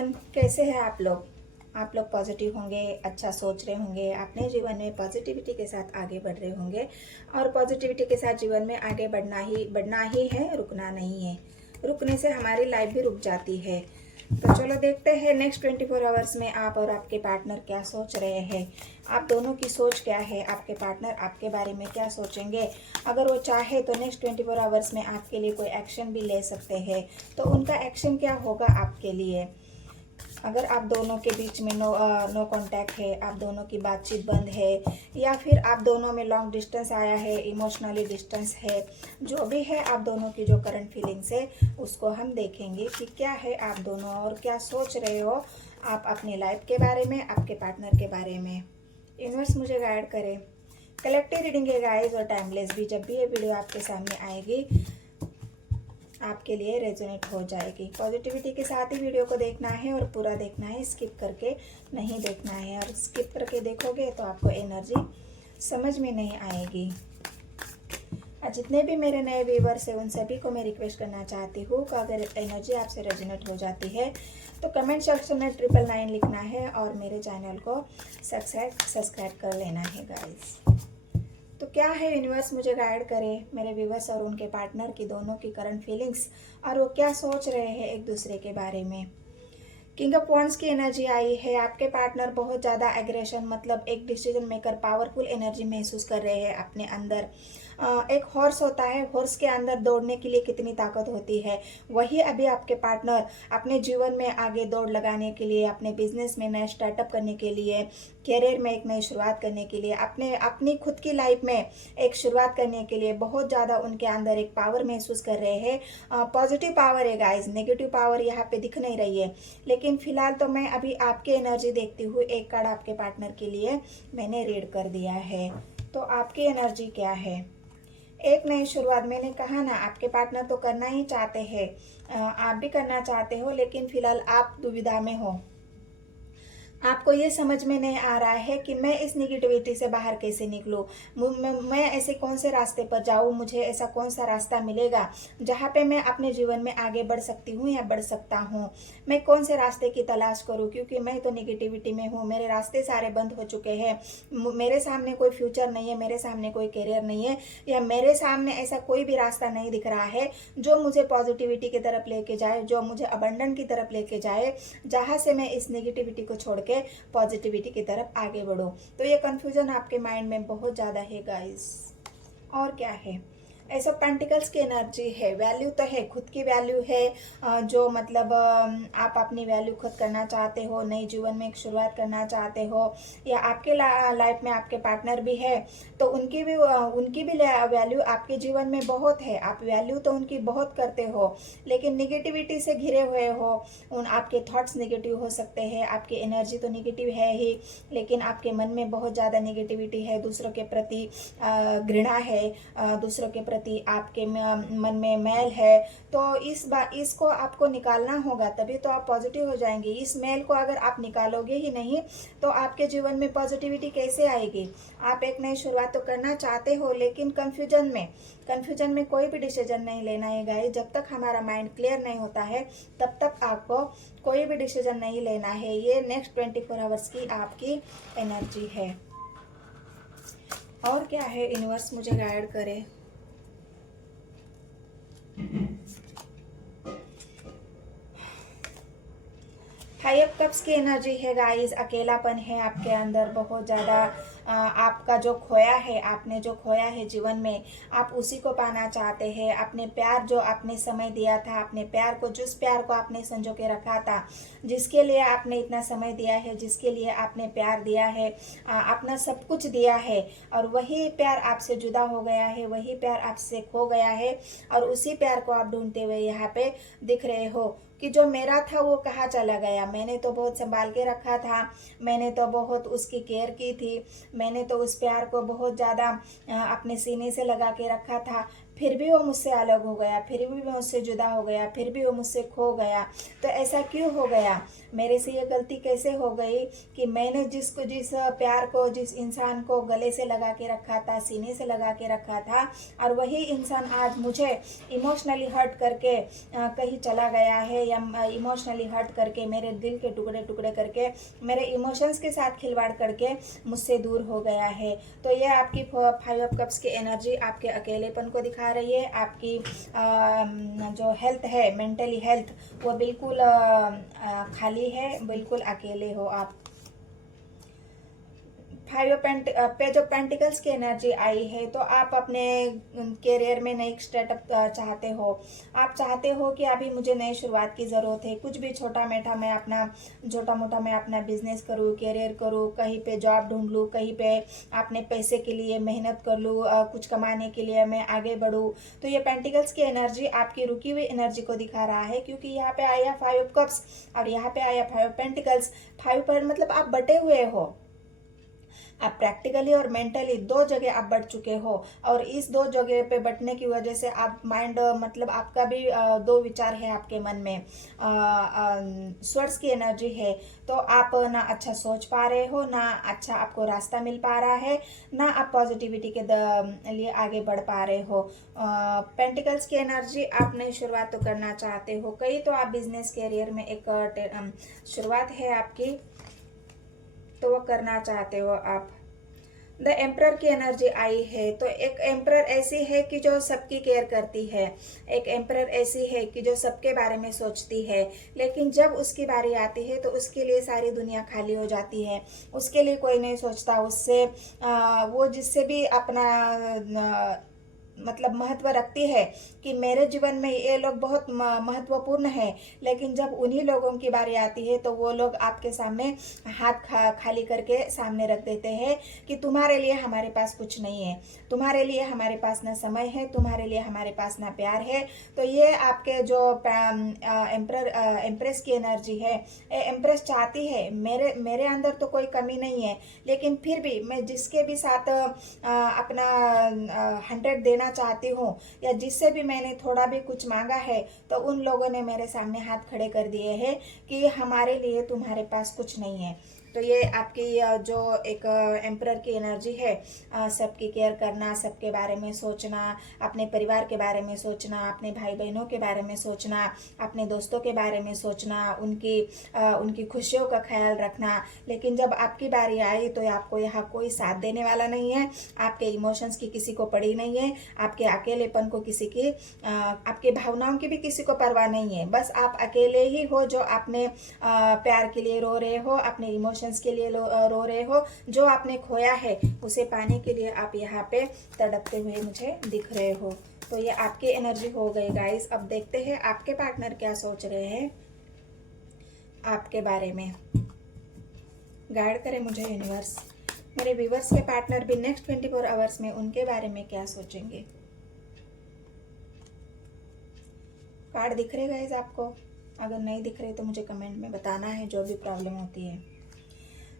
Everyone, कैसे हैं आप लोग? आप लोग पॉजिटिव होंगे, अच्छा सोच रहे होंगे, अपने जीवन में पॉजिटिविटी के साथ आगे बढ़ रहे होंगे। और पॉजिटिविटी के साथ जीवन में आगे बढ़ना ही है, रुकना नहीं है। रुकने से हमारी लाइफ भी रुक जाती है। तो चलो देखते हैं नेक्स्ट 24 आवर्स में आप और आपके पार्टनर क्या सोच रहे हैं। आप दोनों की सोच क्या है, आपके पार्टनर आपके बारे में क्या सोचेंगे। अगर वो चाहे तो नेक्स्ट 24 आवर्स में आपके लिए कोई एक्शन भी ले सकते हैं। तो उनका एक्शन क्या होगा आपके लिए? अगर आप दोनों के बीच में नो कांटेक्ट है, आप दोनों की बातचीत बंद है, या फिर आप दोनों में लॉन्ग डिस्टेंस आया है, इमोशनली डिस्टेंस है, जो भी है आप दोनों की जो करंट फीलिंग्स है उसको हम देखेंगे कि क्या है आप दोनों और क्या सोच रहे हो आप अपनी लाइफ के बारे में, आपके पार्टनर के बारे में। यूनिवर्स मुझे गाइड करे। कलेक्टिव रीडिंग है गाइस, और टाइमलेस भी। जब भी ये वीडियो आपके सामने आएगी आपके लिए रेजोनेट हो जाएगी। पॉजिटिविटी के साथ ही वीडियो को देखना है और पूरा देखना है, स्किप करके नहीं देखना है। और स्किप करके देखोगे तो आपको एनर्जी समझ में नहीं आएगी। और जितने भी मेरे नए व्यूवर्स हैं उन सभी को मैं रिक्वेस्ट करना चाहती हूँ कि अगर एनर्जी आपसे रेजोनेट हो जाती है तो कमेंट सेक्शन में 999 लिखना है और मेरे चैनल को सब्सक्राइब कर लेना है गाइस। तो क्या है यूनिवर्स मुझे गाइड करे, मेरे व्यूवर्स और उनके पार्टनर की दोनों की करंट फीलिंग्स, और वो क्या सोच रहे हैं एक दूसरे के बारे में। किंग ऑफ वॉन्ड्स की एनर्जी आई है। आपके पार्टनर बहुत ज़्यादा एग्रेशन, मतलब एक डिसीजन मेकर, पावरफुल एनर्जी महसूस कर रहे हैं अपने अंदर। एक हॉर्स होता है, हॉर्स के अंदर दौड़ने के लिए कितनी ताकत होती है, वही अभी आपके पार्टनर अपने जीवन में आगे दौड़ लगाने के लिए, अपने बिजनेस में नया स्टार्टअप करने के लिए, करियर में एक नई शुरुआत करने के लिए, अपनी खुद की लाइफ में एक शुरुआत करने के लिए बहुत ज़्यादा उनके अंदर एक पावर महसूस कर रहे हैं। पॉजिटिव पावर है गाइज, नेगेटिव पावर यहाँ पे दिख नहीं रही है। लेकिन फिलहाल तो मैं अभी आपकी एनर्जी देखती हूँ। एक कार्ड आपके पार्टनर के लिए मैंने रीड कर दिया है। तो आपकी एनर्जी क्या है? एक नई शुरुआत, मैंने कहा ना आपके पार्टनर तो करना ही चाहते हैं, आप भी करना चाहते हो, लेकिन फिलहाल आप दुविधा में हो। आपको ये समझ में नहीं आ रहा है कि मैं इस निगेटिविटी से बाहर कैसे निकलूं, मैं ऐसे कौन से रास्ते पर जाऊं, मुझे ऐसा कौन सा रास्ता मिलेगा जहां पे मैं अपने जीवन में आगे बढ़ सकती हूं या बढ़ सकता हूं। मैं कौन से रास्ते की तलाश करूं, क्योंकि मैं तो निगेटिविटी में हूं, मेरे रास्ते सारे बंद हो चुके हैं। मेरे सामने कोई फ्यूचर नहीं है, मेरे सामने कोई करियर नहीं है, या मेरे सामने ऐसा कोई भी रास्ता नहीं दिख रहा है जो मुझे पॉजिटिविटी की तरफ लेके जाए, जो मुझे अबंडन की तरफ लेके जाए, जहां से मैं इस निगेटिविटी को छोड़ पॉजिटिविटी की तरफ आगे बढ़ो। तो ये कंफ्यूजन आपके माइंड में बहुत ज्यादा है गाइस। और क्या है? ऐसा पेंटिकल्स की एनर्जी है। वैल्यू तो है, खुद की वैल्यू है, जो मतलब आप अपनी वैल्यू खुद करना चाहते हो, नई जीवन में एक शुरुआत करना चाहते हो, या आपके लाइफ में आपके पार्टनर भी है तो उनकी भी वैल्यू आपके जीवन में बहुत है। आप वैल्यू तो उनकी बहुत करते हो, लेकिन निगेटिविटी से घिरे हुए हो। आपके थॉट्स निगेटिव हो सकते हैं, आपकी एनर्जी तो निगेटिव है ही, लेकिन आपके मन में बहुत ज़्यादा निगेटिविटी है, दूसरों के प्रति घृणा है, दूसरों के प्रति आपके मन में मैल है। तो इसको आपको निकालना होगा, तभी तो आप पॉजिटिव हो जाएंगे। इस मैल को अगर आप निकालोगे ही नहीं तो आपके जीवन में पॉजिटिविटी कैसे आएगी? आप एक नई शुरुआत तो करना चाहते हो, लेकिन कंफ्यूजन में कोई भी डिसीजन नहीं लेना है गाइस। जब तक हमारा माइंड क्लियर नहीं होता है तब तक आपको कोई भी डिसीजन नहीं लेना है। ये नेक्स्ट 24 आवर्स की आपकी एनर्जी है। और क्या है यूनिवर्स मुझे गाइड करे। फाइव कप्स की एनर्जी है गाइस। अकेलापन है आपके अंदर बहुत ज़्यादा। आपका जो खोया है, आपने जो खोया है जीवन में, आप उसी को पाना चाहते हैं। अपने प्यार, जो आपने समय दिया था, अपने प्यार को, जिस प्यार को आपने संजो के रखा था, जिसके लिए आपने इतना समय दिया है, जिसके लिए आपने प्यार दिया है, अपना सब कुछ दिया है, और वही प्यार आपसे जुदा हो गया है, वही प्यार आपसे खो गया है, और उसी प्यार को आप ढूंढते हुए यहाँ पे दिख रहे हो कि जो मेरा था वो कहाँ चला गया। मैंने तो बहुत संभाल के रखा था, मैंने तो बहुत उसकी केयर की थी, मैंने तो उस प्यार को बहुत ज़्यादा अपने सीने से लगा के रखा था, फिर भी वो मुझसे अलग हो गया, फिर भी वो मुझसे जुदा हो गया, फिर भी वो मुझसे खो गया। तो ऐसा क्यों हो गया? मेरे से ये गलती कैसे हो गई कि मैंने जिस प्यार को, जिस इंसान को गले से लगा के रखा था, सीने से लगा के रखा था, और वही इंसान आज मुझे इमोशनली हर्ट करके कहीं चला गया है, या इमोशनली हर्ट करके मेरे दिल के टुकड़े टुकड़े करके मेरे इमोशंस के साथ खिलवाड़ करके मुझसे दूर हो गया है। तो ये आपकी 5 ऑफ कप्स की एनर्जी आपके अकेलेपन को दिखा रही है। आपकी जो हेल्थ है, मेंटली हेल्थ, वो बिल्कुल खाली है, बिल्कुल अकेले हो आप। पेज ऑफ पेंटिकल्स की एनर्जी आई है, तो आप अपने करियर में नई स्टार्टअप चाहते हो। आप चाहते हो कि अभी मुझे नई शुरुआत की ज़रूरत है, कुछ भी छोटा मोटा मैं अपना बिजनेस करूँ, करियर करूँ, कहीं पे जॉब ढूंढ लूँ, कहीं पे अपने पैसे के लिए मेहनत कर लूँ, कुछ कमाने के लिए मैं आगे बढ़ूँ। तो ये पेंटिकल्स की एनर्जी आपकी रुकी हुई एनर्जी को दिखा रहा है, क्योंकि यहाँ पे आया 5 ऑफ कप्स और यहाँ पे आया 5 ऑफ पेंटिकल्स। 5 पर मतलब आप बटे हुए हो, आप प्रैक्टिकली और मेंटली दो जगह आप बढ़ चुके हो, और इस दो जगह पे बढ़ने की वजह से आप माइंड मतलब आपका भी दो विचार है आपके मन में, स्वर्स की एनर्जी है। तो आप ना अच्छा सोच पा रहे हो, ना अच्छा आपको रास्ता मिल पा रहा है, ना आप पॉजिटिविटी के लिए आगे बढ़ पा रहे हो। पेंटिकल्स की एनर्जी, आप नई शुरुआत तो करना चाहते हो, कई तो आप बिजनेस कैरियर में एक शुरुआत है आपकी, तो वो करना चाहते हो आप। द एम्परर की एनर्जी आई है, तो एक एम्परर ऐसी है कि जो सबकी केयर करती है, एक एम्परर ऐसी है कि जो सबके बारे में सोचती है, लेकिन जब उसकी बारी आती है तो उसके लिए सारी दुनिया खाली हो जाती है, उसके लिए कोई नहीं सोचता, उससे वो जिससे भी अपना मतलब महत्व रखती है कि मेरे जीवन में ये लोग बहुत महत्वपूर्ण है, लेकिन जब उन्हीं लोगों की बारी आती है तो वो लोग आपके सामने हाथ खाली करके सामने रख देते हैं कि तुम्हारे लिए हमारे पास कुछ नहीं है, तुम्हारे लिए हमारे पास ना समय है, तुम्हारे लिए हमारे पास ना प्यार है। तो ये आपके जो एम्प्रेस की एनर्जी है, एम्प्रेस चाहती है मेरे अंदर तो कोई कमी नहीं है, लेकिन फिर भी मैं जिसके भी साथ अपना 100 देना चाहती हूँ, या जिससे भी मैंने थोड़ा भी कुछ मांगा है, तो उन लोगों ने मेरे सामने हाथ खड़े कर दिए हैं कि हमारे लिए तुम्हारे पास कुछ नहीं है। तो ये आपकी जो एक एम्परर की एनर्जी है, सबकी केयर करना, सबके बारे में सोचना, अपने परिवार के बारे में सोचना, अपने भाई बहनों के बारे में सोचना, अपने दोस्तों के बारे में सोचना, उनकी खुशियों का ख्याल रखना। लेकिन जब आपकी बारी आई तो आपको यहाँ कोई साथ देने वाला नहीं है, आपके इमोशंस की किसी को पड़ी नहीं है, आपके अकेलेपन को किसी की, आपकी भावनाओं की भी किसी को परवाह नहीं है। बस आप अकेले ही हो जो अपने प्यार के लिए रो रहे हो, अपने इमोशंस के लिए रो रहे हो, जो आपने खोया है उसे पाने के लिए आप यहाँ पे तड़पते हुए मुझे दिख रहे हो। तो ये आपकी एनर्जी हो गई गाइस। अब देखते हैं आपके पार्टनर क्या सोच रहे हैं आपके बारे में। गाइड करे मुझे यूनिवर्स, मेरे व्यूवर्स के पार्टनर भी नेक्स्ट 24 आवर्स में उनके बारे में क्या सोचेंगे। कार्ड दिख रहे गाइस आपको? अगर नहीं दिख रहे तो मुझे कमेंट में बताना है, जो भी प्रॉब्लम होती है।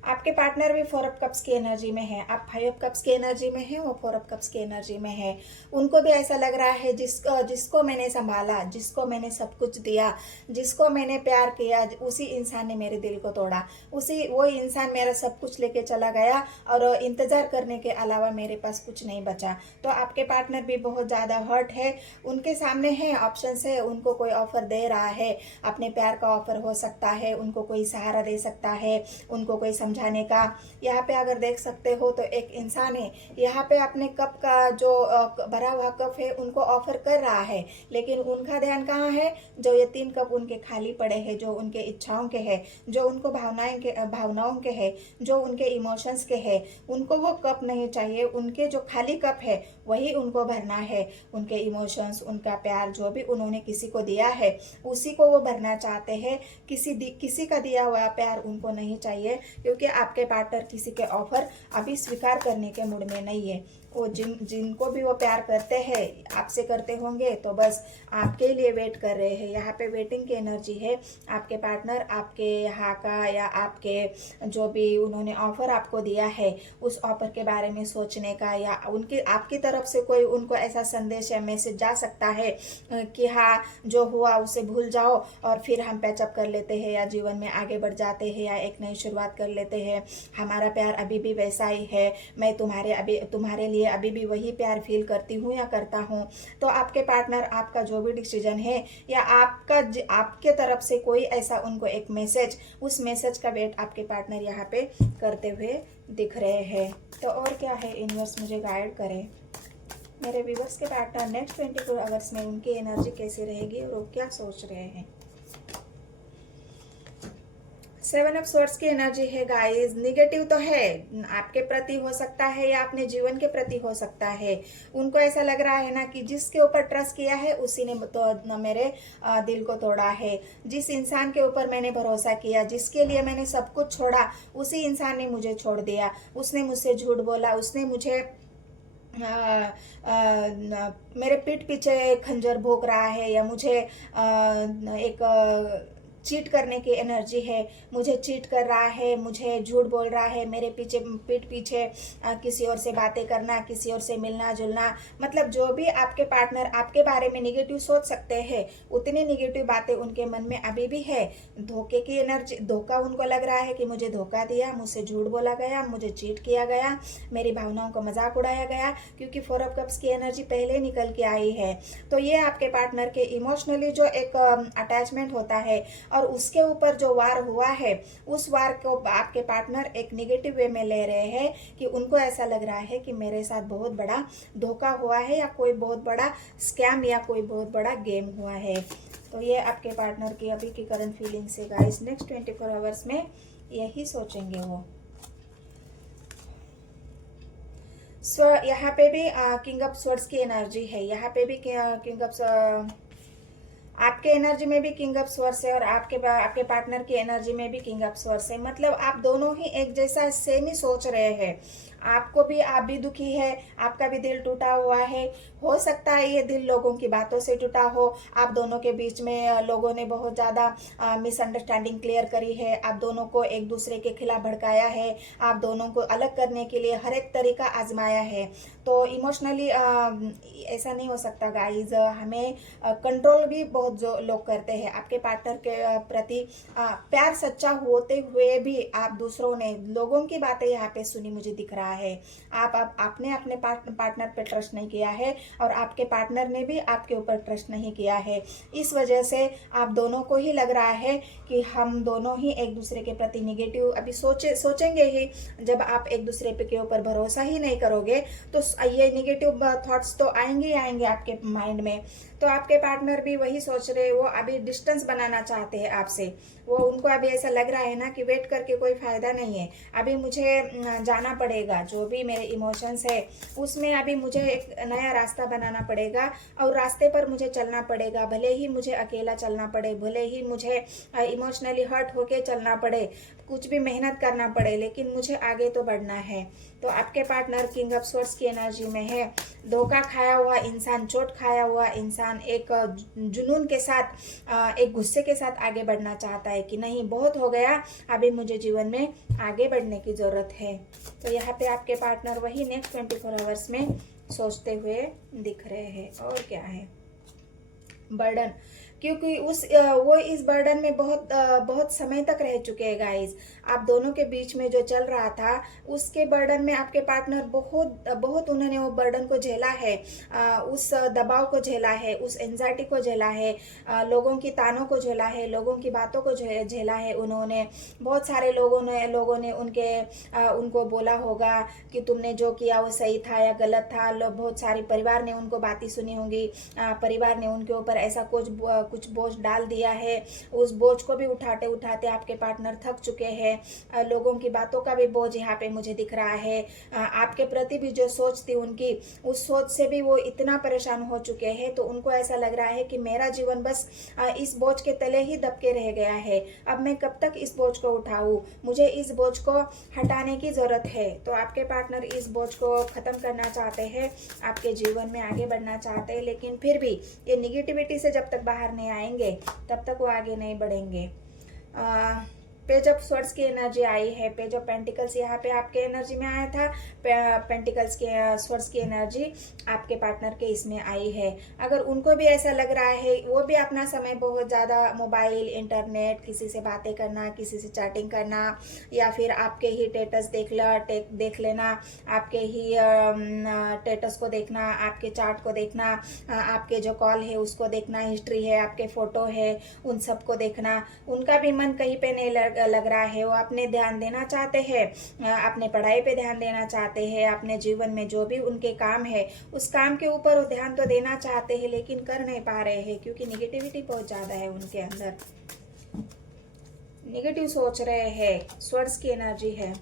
आपके पार्टनर भी 4 ऑफ कप्स की एनर्जी में है, आप 5 ऑफ कप्स की एनर्जी में है, वो 4 ऑफ कप्स की एनर्जी में है। उनको भी ऐसा लग रहा है जिसको मैंने संभाला, जिसको मैंने सब कुछ दिया, जिसको मैंने प्यार किया, उसी इंसान ने मेरे दिल को तोड़ा, वो इंसान मेरा सब कुछ लेके चला गया, और इंतजार करने के अलावा मेरे पास कुछ नहीं बचा। तो आपके पार्टनर भी बहुत ज़्यादा हर्ट है, उनके सामने है ऑप्शन है, उनको कोई ऑफर दे रहा है, अपने प्यार का ऑफर हो सकता है, उनको कोई सहारा दे सकता है, उनको कोई समझाने का। यहाँ पे अगर देख सकते हो तो एक इंसान है, यहाँ पे अपने कप का जो भरा हुआ कप है उनको ऑफर कर रहा है, लेकिन उनका ध्यान कहाँ है? जो ये 3 कप उनके खाली पड़े हैं, जो उनके इच्छाओं के हैं, जो उनको भावनाओं के हैं, जो उनके इमोशंस के हैं, उनको वो कप नहीं चाहिए। उनके जो खाली कप है वही उनको भरना है। उनके इमोशंस, उनका प्यार, जो भी उन्होंने किसी को दिया है उसी को वो भरना चाहते हैं। किसी का दिया हुआ प्यार उनको नहीं चाहिए, क्योंकि आपके पार्टनर किसी के ऑफर अभी स्वीकार करने के मूड में नहीं है। वो जिनको भी वो प्यार करते हैं, आपसे करते होंगे, तो बस आपके लिए वेट कर रहे हैं। यहाँ पे वेटिंग की एनर्जी है। आपके पार्टनर आपके यहाँ का या आपके जो भी उन्होंने ऑफर आपको दिया है उस ऑफर के बारे में सोचने का, या उनकी आपकी तरफ से कोई उनको ऐसा संदेश या मैसेज जा सकता है कि हाँ जो हुआ उसे भूल जाओ और फिर हम पैचअप कर लेते हैं, या जीवन में आगे बढ़ जाते हैं, या एक नई शुरुआत कर लेते हैं। हमारा प्यार अभी भी वैसा ही है, मैं तुम्हारे लिए अभी भी वही प्यार फील करती हूँ या करता हूँ। तो आपके पार्टनर आपका जो भी डिसीजन है या आपके तरफ से कोई ऐसा उनको एक मैसेज, उस मैसेज का वेट आपके पार्टनर यहाँ पे करते हुए दिख रहे हैं। तो और क्या है, यूनिवर्स मुझे गाइड करे। मेरे व्यूअर्स के पार्टनर नेक्स्ट 24 आवर्स में उनकी एनर्जी कैसी रहेगी और वो क्या सोच रहे हैं। 7 ऑफ स्वॉर्ड्स की एनर्जी है गाइस। निगेटिव तो है, आपके प्रति हो सकता है या अपने जीवन के प्रति हो सकता है। उनको ऐसा लग रहा है ना कि जिसके ऊपर ट्रस्ट किया है उसी ने तो मेरे दिल को तोड़ा है। जिस इंसान के ऊपर मैंने भरोसा किया, जिसके लिए मैंने सब कुछ छोड़ा, उसी इंसान ने मुझे छोड़ दिया। उसने मुझसे झूठ बोला, उसने मुझे मेरे पीठ पीछे खंजर भोंक रहा है, या मुझे एक चीट करने की एनर्जी है, मुझे चीट कर रहा है, मुझे झूठ बोल रहा है, मेरे पीठ पीछे किसी और से बातें करना, किसी और से मिलना जुलना। मतलब जो भी आपके पार्टनर आपके बारे में निगेटिव सोच सकते हैं, उतनी निगेटिव बातें उनके मन में अभी भी है। धोखे की एनर्जी, धोखा उनको लग रहा है कि मुझे धोखा दिया, मुझसे झूठ बोला गया, मुझे चीट किया गया, मेरी भावनाओं को मजाक उड़ाया गया, क्योंकि 4 ऑफ कप्स की एनर्जी पहले निकल के आई है। तो ये आपके पार्टनर के इमोशनली जो एक अटैचमेंट होता है और उसके ऊपर जो वार हुआ है, उस वार को आपके पार्टनर एक नेगेटिव वे में ले रहे हैं कि उनको ऐसा लग रहा है कि मेरे साथ बहुत बड़ा धोखा हुआ है, या कोई बहुत बड़ा स्कैम या कोई बहुत बड़ा गेम हुआ है। तो ये आपके पार्टनर की अभी की करंट फीलिंग्स है गाइस। नेक्स्ट 24 आवर्स में यही सोचेंगे वो। यहाँ पे भी किंग ऑफ स्वॉर्ड्स की एनर्जी है। यहाँ पे भी किंग ऑफ आपके एनर्जी में भी किंग ऑफ स्वॉर्ड्स है और आपके पार्टनर की एनर्जी में भी किंग ऑफ स्वॉर्ड्स है। मतलब आप दोनों ही एक जैसा सेम ही सोच रहे हैं। आप भी दुखी है, आपका भी दिल टूटा हुआ है। हो सकता है ये दिल लोगों की बातों से टूटा हो, आप दोनों के बीच में लोगों ने बहुत ज़्यादा मिसअंडरस्टैंडिंग क्लियर करी है, आप दोनों को एक दूसरे के खिलाफ भड़काया है, आप दोनों को अलग करने के लिए हर एक तरीका आजमाया है। तो इमोशनली ऐसा नहीं हो सकता गाइज। हमें कंट्रोल भी बहुत जो लोग करते हैं। आपके पार्टनर के प्रति प्यार सच्चा होते हुए भी आप दूसरों ने लोगों की बातें यहाँ पे सुनी, मुझे दिख रहा है। आपने अपने पार्टनर पे ट्रस्ट नहीं किया है और आपके पार्टनर ने भी आपके ऊपर ट्रस्ट नहीं किया है। इस वजह से आप दोनों को ही लग रहा है कि हम दोनों ही एक दूसरे के प्रति निगेटिव अभी सोचेंगे ही। जब आप एक दूसरे के ऊपर भरोसा ही नहीं करोगे तो ये निगेटिव थॉट्स तो आएंगे ही आएंगे आपके माइंड में। तो आपके पार्टनर भी वही सोच रहे, वो अभी डिस्टेंस बनाना चाहते हैं आपसे। वो उनको अभी ऐसा लग रहा है ना कि वेट करके कोई फायदा नहीं है, अभी मुझे जाना पड़ेगा। जो भी मेरे इमोशंस है उसमें अभी मुझे एक नया रास्ता बनाना पड़ेगा और रास्ते पर मुझे चलना पड़ेगा। भले ही मुझे अकेला चलना पड़े, भले ही मुझे इमोशनली हर्ट होके चलना पड़े, कुछ भी मेहनत करना पड़े, लेकिन मुझे आगे तो बढ़ना है। तो आपके पार्टनर किंग ऑफ स्वॉर्ड्स की एनर्जी में है। धोखा खाया हुआ इंसान, चोट खाया हुआ इंसान एक जुनून के साथ, एक गुस्से के साथ आगे बढ़ना चाहता है कि नहीं बहुत हो गया, अभी मुझे जीवन में आगे बढ़ने की ज़रूरत है। तो यहाँ पे आपके पार्टनर वही नेक्स्ट 24 आवर्स में सोचते हुए दिख रहे हैं। और क्या है, बर्डन, क्योंकि वो इस बर्डन में बहुत समय तक रह चुके हैं गाइस। आप दोनों के बीच में जो चल रहा था उसके बर्डन में आपके पार्टनर बहुत उन्होंने वो बर्डन को झेला है, उस दबाव को झेला है, उस एंजाइटी को झेला है, लोगों की तानों को झेला है, लोगों की बातों को झेला है उन्होंने। बहुत सारे लोगों ने उनको बोला होगा कि तुमने जो किया वो सही था या गलत था। बहुत सारी परिवार ने उनको बातें सुनी होंगी, परिवार ने उनके ऊपर ऐसा कुछ बोझ डाल दिया है, उस बोझ को भी उठाते उठाते आपके पार्टनर थक चुके हैं। लोगों की बातों का भी बोझ यहाँ पे मुझे दिख रहा है। आपके प्रति भी जो सोच थी उनकी, उस सोच से भी वो इतना परेशान हो चुके हैं, तो उनको ऐसा लग रहा है कि मेरा जीवन बस इस बोझ के तले ही दबके रह गया है। अब मैं कब तक इस बोझ को उठाऊं, मुझे इस बोझ को हटाने की जरूरत है। तो आपके पार्टनर इस बोझ को खत्म करना चाहते हैं, आपके जीवन में आगे बढ़ना चाहते हैं, लेकिन फिर भी ये निगेटिविटी से जब तक बाहर नहीं आएंगे तब तक वो आगे नहीं बढ़ेंगे। पेज ऑफ स्वर्ड्स की एनर्जी आई है, पेज ऑफ पेंटिकल्स यहाँ पे आपके एनर्जी में आया था, पेंटिकल्स की स्वर्ड्स की एनर्जी आपके पार्टनर के इसमें आई है। अगर उनको भी ऐसा लग रहा है, वो भी अपना समय बहुत ज़्यादा मोबाइल, इंटरनेट, किसी से बातें करना, किसी से चैटिंग करना, या फिर आपके ही स्टेटस देख लेना, आपके ही स्टेटस को देखना, आपके चार्ट को देखना, आपके जो कॉल है उसको देखना, हिस्ट्री है, आपके फोटो है, उन सबको देखना। उनका भी मन कहीं पे नहीं लग रहा है। वो अपने ध्यान देना चाहते हैं, अपने पढ़ाई पे ध्यान देना चाहते हैं, अपने जीवन में जो भी उनके काम है उस काम के ऊपर वो ध्यान तो देना चाहते हैं, लेकिन कर नहीं पा रहे हैं क्योंकि निगेटिविटी बहुत ज़्यादा है उनके अंदर। निगेटिव सोच रहे हैं, स्वर्ड्स की एनर्जी है,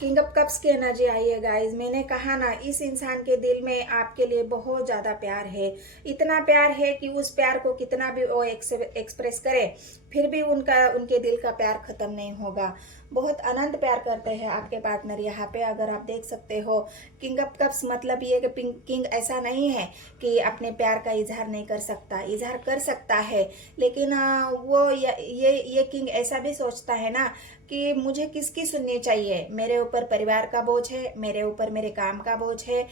किंग ऑफ कप्स की एनर्जी आई है गाइस। मैंने कहा ना, इस इंसान के दिल में आपके लिए बहुत ज़्यादा प्यार है। इतना प्यार है कि उस प्यार को कितना भी वो एक्सप्रेस करे फिर भी उनके दिल का प्यार खत्म नहीं होगा। बहुत अनंत प्यार करते हैं आपके पार्टनर यहाँ पे, अगर आप देख सकते हो। किंग ऑफ कप्स मतलब ये कि किंग ऐसा नहीं है कि अपने प्यार का इजहार नहीं कर सकता, इजहार कर सकता है, लेकिन वो ये किंग ऐसा भी सोचता है ना कि मुझे किसकी सुननी चाहिए। मेरे ऊपर परिवार का बोझ है, मेरे ऊपर मेरे काम का बोझ है,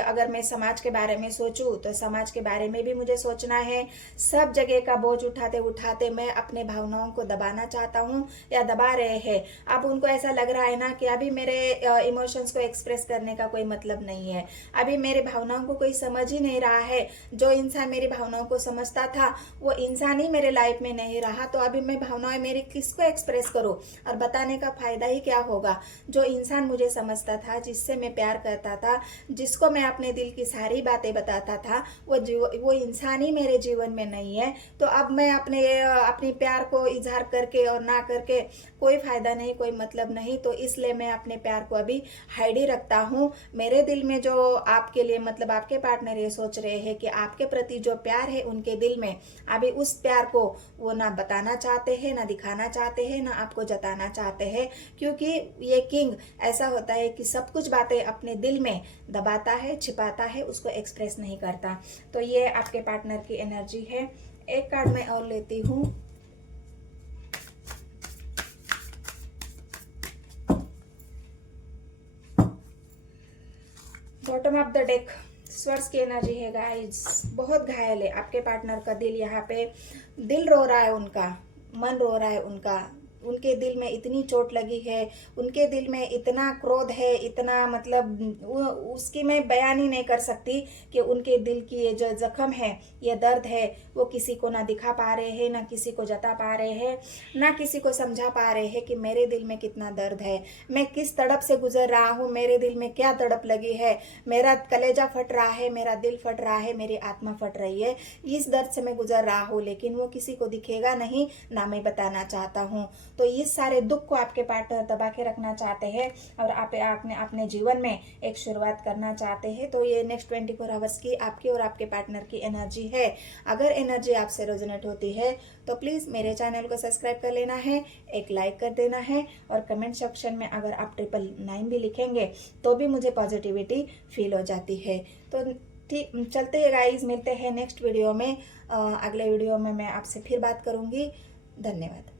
अगर मैं समाज के बारे में सोचूं तो समाज के बारे में भी मुझे सोचना है। सब जगह का बोझ उठाते उठाते मैं अपने भावनाओं को दबाना चाहता हूँ या दबा रहे हैं। अब उनको ऐसा लग रहा है ना कि अभी मेरे इमोशंस को एक्सप्रेस करने का कोई मतलब नहीं है, अभी मेरे भावनाओं को कोई समझ ही नहीं रहा है। जो इंसान मेरी भावनाओं को समझता था वो इंसान ही मेरे लाइफ में नहीं रहा, तो अभी मैं भावनाएं मेरी किसको एक्सप्रेस करूं और बताने का फायदा ही क्या होगा। जो इंसान मुझे समझता था, जिससे मैं प्यार करता था, जिसको मैं अपने दिल की सारी बातें बताता था, वो इंसान ही मेरे जीवन में नहीं है। तो अब मैं अपने प्यार को इजहार करके और ना करके कोई फायदा नहीं, कोई मतलब नहीं। तो इसलिए मैं अपने प्यार को अभी हाइड ही रखता हूँ। मेरे दिल में जो आपके लिए मतलब आपके पार्टनर ये सोच रहे हैं कि आपके प्रति जो प्यार है उनके दिल में, अभी उस प्यार को वो ना बताना चाहते हैं, ना दिखाना चाहते हैं, ना आपको जताना चाहते हैं। क्योंकि ये किंग ऐसा होता है कि सब कुछ बातें अपने दिल में दबाता है, छिपाता है, उसको एक्सप्रेस नहीं करता। तो ये आपके पार्टनर की एनर्जी है। एक कार्ड मैं और लेती हूँ। Bottom of the deck swords की एनर्जी है गाइस। बहुत घायल है आपके पार्टनर का दिल, यहाँ पे दिल रो रहा है, उनका मन रो रहा है, उनके दिल में इतनी चोट लगी है, उनके दिल में इतना क्रोध है, इतना मतलब उसकी मैं बयान ही नहीं कर सकती कि उनके दिल की ये जो जख्म है, ये दर्द है, वो किसी को ना दिखा पा रहे हैं, ना किसी को जता पा रहे हैं, ना किसी को समझा पा रहे हैं कि मेरे दिल में कितना दर्द है, मैं किस तड़प से गुजर रहा हूँ, मेरे दिल में क्या तड़प लगी है, मेरा कलेजा फट रहा है, मेरा दिल फट रहा है, मेरी आत्मा फट रही है, इस दर्द से मैं गुजर रहा हूँ, लेकिन वो किसी को दिखेगा नहीं, ना मैं बताना चाहता हूँ। तो इस सारे दुख को आपके पार्टनर दबा के रखना चाहते हैं और आपने अपने जीवन में एक शुरुआत करना चाहते हैं। तो ये नेक्स्ट 24 आवर्स की आपकी और आपके पार्टनर की एनर्जी है। अगर एनर्जी आपसे रेजोनेट होती है तो प्लीज़ मेरे चैनल को सब्सक्राइब कर लेना है, एक लाइक कर देना है, और कमेंट सेक्शन में अगर आप 999 भी लिखेंगे तो भी मुझे पॉजिटिविटी फील हो जाती है। तो ठीक, चलते हैं गाइस, मिलते हैं नेक्स्ट वीडियो में। अगले वीडियो में मैं आपसे फिर बात करूँगी। धन्यवाद।